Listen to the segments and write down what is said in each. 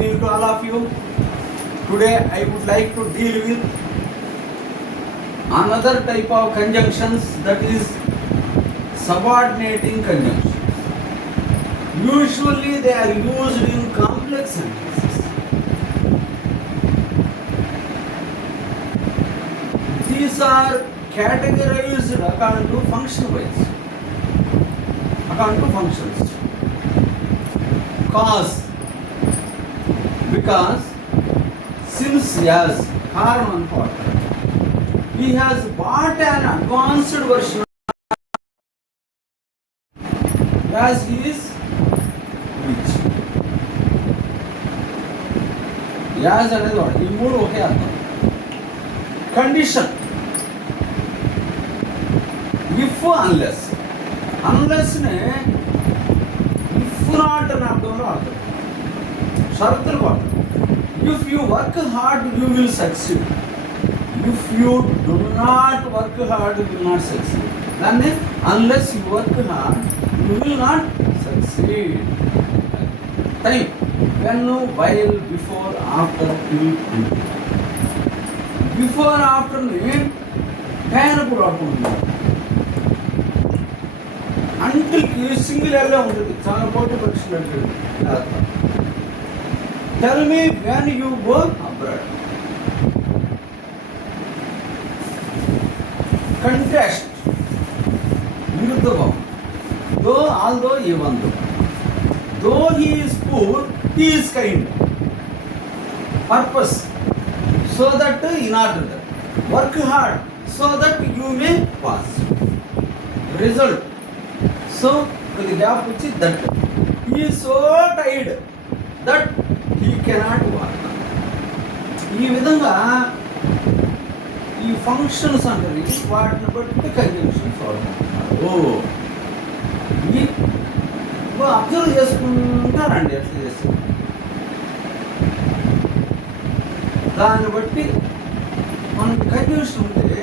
evening to all of you. Today I would like to deal with another type of conjunctions, that is subordinating conjunctions. Usually they are used in complex sentences. These are categorized according to function wise, according to functions. Cause, because, since, as, కారణం part. He has bought an advanced version as he is rich. As అనేది వాడు ఈ మూడు ఒకే అర్థం. Condition, if unless, అన్లెస్నే if not అని అర్థంలో అర్థం. షరతులు వాడు. If you work hard you will succeed. If you do not work hard, you will not succeed. Then unless you work hard, you will not succeed. Time. When, while, before, after, till, until. Before, after pain కూడా ఉంటుంది. Until single ఉంటుంది. చాలా పోటీ పరీక్షలు అంటే. Tell me when you go abroad. Contrast, viruddham. Although even though he is poor, he is kind. Purpose, so that in order that work hard, so that you may pass. Result, so the gap which is that he is so tired that he cannot work. ఈ విధంగా ఈ ఫంక్షన్స్ అంటే వాటిని బట్టి కంజంక్షన్స్ వాడుతున్నారు. అబ్జర్వ్ చేసుకుంటారండి ఎట్లా చేస్తే దాన్ని బట్టి మనకి కంజంక్షన్ ఉంటే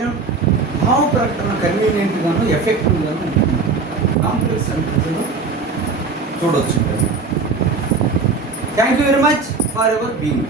భావ ప్రకటన కన్వీనియంట్గాను ఎఫెక్టివ్గాను ఉంటుంది. కాంప్లెక్స్ సెంటెన్స్లో చూడొచ్చు. Thank you very much for ever being.